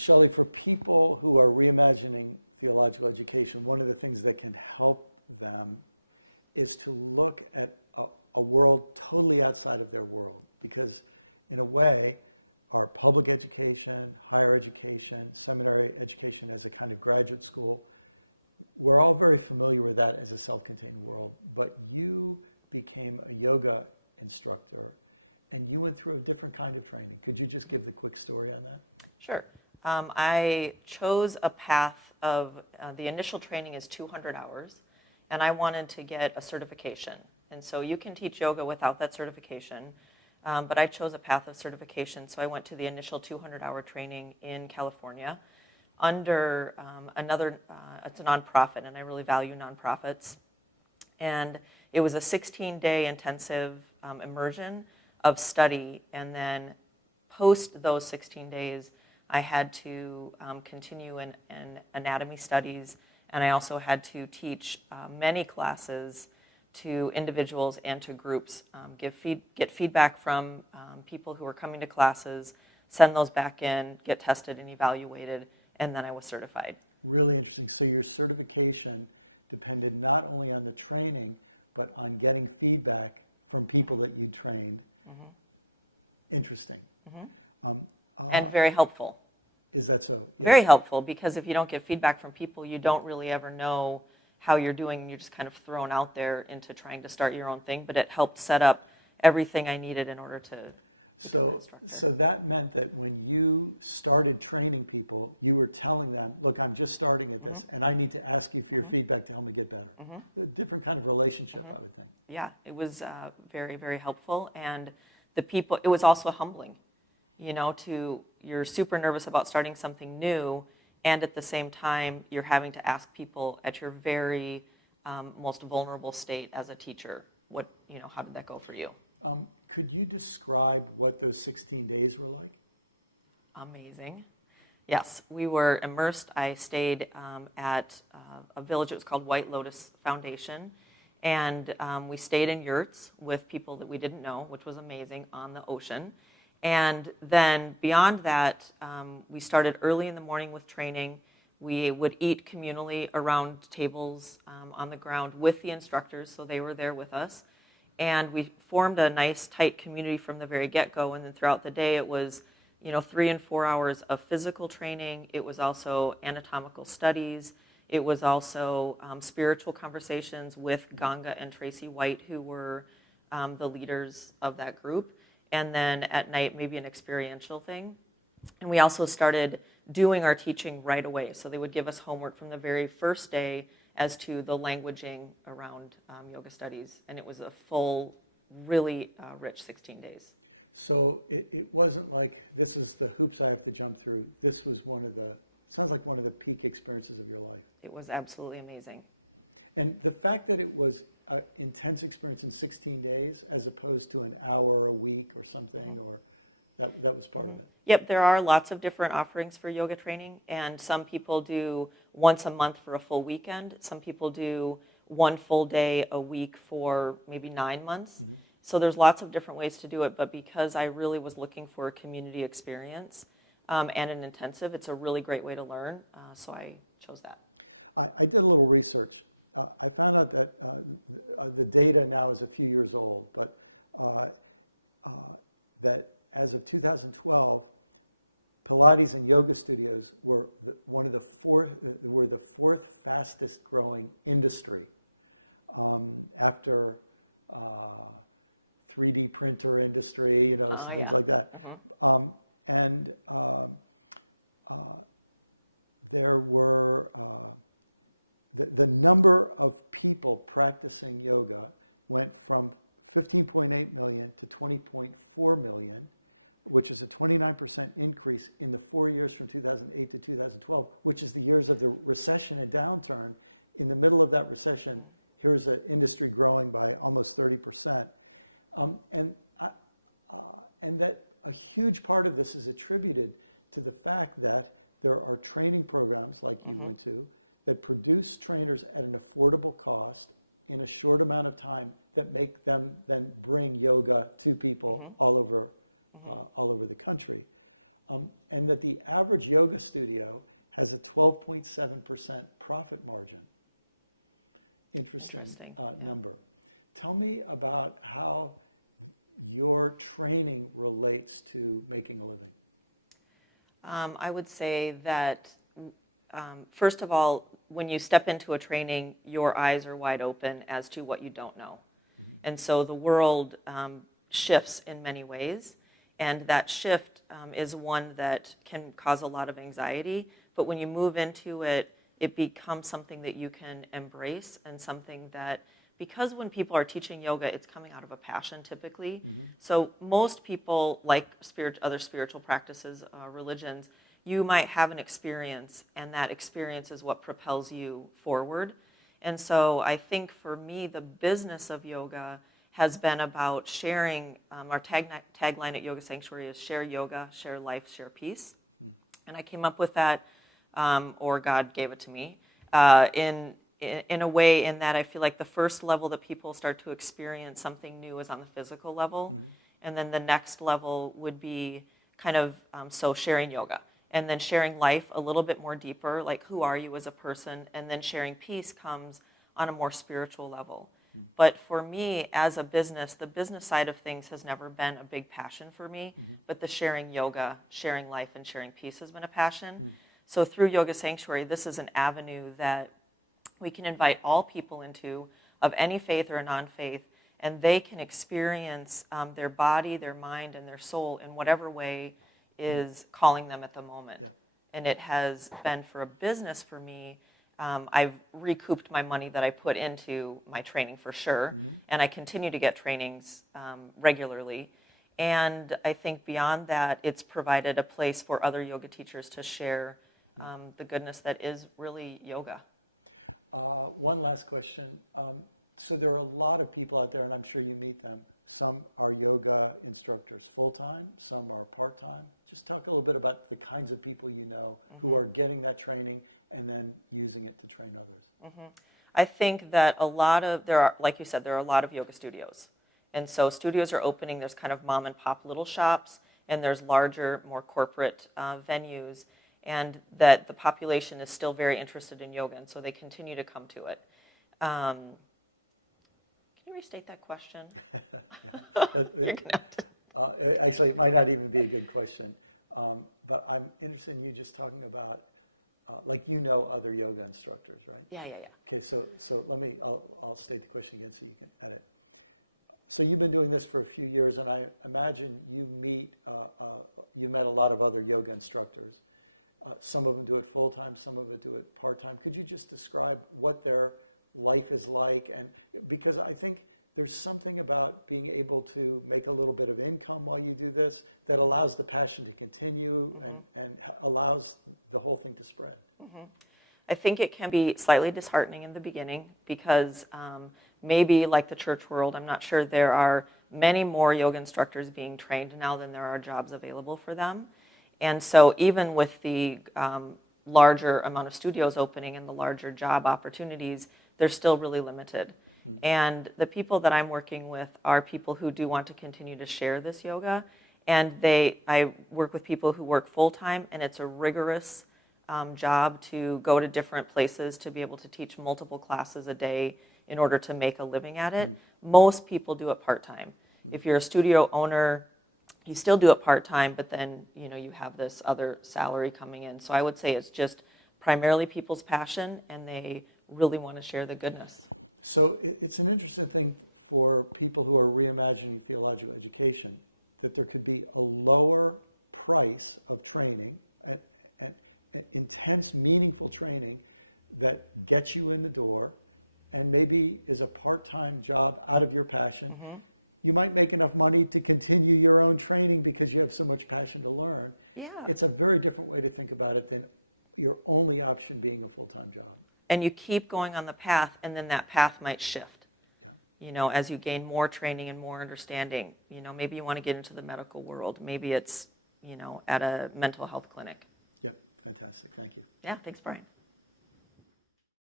Shelley, for people who are reimagining theological education, one of the things that can help them is to look at a world totally outside of their world. Because in a way, our public education, higher education, seminary education as a kind of graduate school, we're all very familiar with that as a self-contained world. But you became a yoga instructor and you went through a different kind of training. Could you just give the quick story on that? Sure. I chose a path of, the initial training is 200 hours, and I wanted to get a certification. And so you can teach yoga without that certification, but I chose a path of certification, so I went to the initial 200-hour training in California under it's a nonprofit, and I really value nonprofits. And it was a 16-day intensive immersion of study, and then post those 16 days, I had to continue in anatomy studies, and I also had to teach many classes to individuals and to groups, get feedback from people who were coming to classes, send those back in, get tested and evaluated, and then I was certified. Really interesting. So your certification depended not only on the training, but on getting feedback from people that you trained. Mm-hmm. Interesting. Mm-hmm. And very helpful. Is that so? Yeah. Very helpful, because if you don't get feedback from people, you don't really ever know how you're doing, and you're just kind of thrown out there into trying to start your own thing. But it helped set up everything I needed in order to So that meant that when you started training people, you were telling them, look, I'm just starting at this, mm-hmm. and I need to ask you for your mm-hmm. feedback to help me get better. Mm-hmm. A different kind of relationship, mm-hmm. I would think. Yeah, it was very, very helpful. And the people, it was also humbling, you know, you're super nervous about starting something new, and at the same time, you're having to ask people at your very most vulnerable state as a teacher, how did that go for you? Could you describe what those 16 days were like? Amazing. Yes, we were immersed. I stayed at a village. It was called White Lotus Foundation. And we stayed in yurts with people that we didn't know, which was amazing, on the ocean. And then beyond that, we started early in the morning with training. We would eat communally around tables on the ground with the instructors, so they were there with us. And we formed a nice, tight community from the very get-go. And then throughout the day, it was 3 and 4 hours of physical training. It was also anatomical studies. It was also spiritual conversations with Ganga and Tracy White, who were the leaders of that group. And then at night, maybe an experiential thing. And we also started doing our teaching right away. So they would give us homework from the very first day as to the languaging around yoga studies. And it was a full, really rich 16 days. So it wasn't like, this is the hoops I have to jump through. This was sounds like one of the peak experiences of your life. It was absolutely amazing. And the fact that it was an intense experience in 16 days as opposed to an hour a week or something, or that was part of it. Yep, there are lots of different offerings for yoga training, and some people do once a month for a full weekend. Some people do one full day a week for maybe 9 months. Mm-hmm. So there's lots of different ways to do it, but because I really was looking for a community experience and an intensive, it's a really great way to learn, so I chose that. I did a little research. I found out that the data now is a few years old, but that as of 2012, Pilates and yoga studios were the fourth fastest growing industry after 3D printer industry, things like that. Uh-huh. There were the number of people practicing yoga went from 15.8 million to 20.4 million, which is a 29% increase in the 4 years from 2008 to 2012, which is the years of the recession and downturn. In the middle of that recession, here's an industry growing by almost 30%. And that a huge part of this is attributed to the fact that there are training programs like you went to that produce trainers at an affordable cost in a short amount of time that make them then bring yoga to people all over the country. and that the average yoga studio has a 12.7% profit margin. Interesting. Number. Tell me about how your training relates to making a living. I would say that, first of all, when you step into a training, your eyes are wide open as to what you don't know. Mm-hmm. And so the world shifts in many ways, and that shift is one that can cause a lot of anxiety. But when you move into it, it becomes something that you can embrace, and something that, because when people are teaching yoga, it's coming out of a passion typically. Mm-hmm. So most people, like other spiritual practices, religions, you might have an experience, and that experience is what propels you forward. And so I think for me, the business of yoga has been about sharing. Our tagline at Yoga Sanctuary is share yoga, share life, share peace. Mm. And I came up with that, or God gave it to me, in a way in that I feel like the first level that people start to experience something new is on the physical level. Mm-hmm. And then the next level would be kind of, so sharing yoga. And then sharing life a little bit more deeper, like who are you as a person? And then sharing peace comes on a more spiritual level. Mm-hmm. But for me, as a business, the business side of things has never been a big passion for me. Mm-hmm. But the sharing yoga, sharing life, and sharing peace has been a passion. Mm-hmm. So through Yoga Sanctuary, this is an avenue that we can invite all people into, of any faith or non-faith, and they can experience their body, their mind, and their soul in whatever way is calling them at the moment. Yeah. And it has been, for a business for me, I've recouped my money that I put into my training for sure, mm-hmm. and I continue to get trainings regularly. And I think beyond that, it's provided a place for other yoga teachers to share the goodness that is really yoga. One last question. So there are a lot of people out there, and I'm sure you meet them. Some are yoga instructors full-time, some are part-time. Just talk a little bit about the kinds of people you know mm-hmm. who are getting that training and then using it to train others. Mm-hmm. I think that there are, like you said, there are a lot of yoga studios. And so studios are opening. There's kind of mom and pop little shops, and there's larger, more corporate venues. And that the population is still very interested in yoga, and so they continue to come to it. Can you restate that question? Actually, it might not even be a good question, but I'm interested in you just talking about, like other yoga instructors, right? Yeah. Okay, so I'll state the question again so you can edit. So you've been doing this for a few years, and I imagine you met a lot of other yoga instructors. Some of them do it full-time, some of them do it part-time. Could you just describe what their life is like? And because I think there's something about being able to make a little bit of income while you do this that allows the passion to continue mm-hmm. and allows the whole thing to spread. Mm-hmm. I think it can be slightly disheartening in the beginning because maybe like the church world, I'm not sure there are many more yoga instructors being trained now than there are jobs available for them. And so even with the larger amount of studios opening and the larger job opportunities, they're still really limited. Mm-hmm. And the people that I'm working with are people who do want to continue to share this yoga. And I work with people who work full-time, and it's a rigorous job to go to different places to be able to teach multiple classes a day in order to make a living at it. Mm-hmm. Most people do it part-time. Mm-hmm. If you're a studio owner, you still do it part-time, but then you have this other salary coming in. So I would say it's just primarily people's passion, and they really want to share the goodness. So it's an interesting thing for people who are reimagining theological education, that there could be a lower price of training, and intense, meaningful training that gets you in the door and maybe is a part-time job out of your passion. Mm-hmm. You might make enough money to continue your own training because you have so much passion to learn. Yeah. It's a very different way to think about it than your only option being a full-time job. And you keep going on the path, and then that path might shift. Yeah. As you gain more training and more understanding. Maybe you want to get into the medical world. Maybe it's, at a mental health clinic. Yeah, fantastic. Thank you. Yeah, thanks, Brian.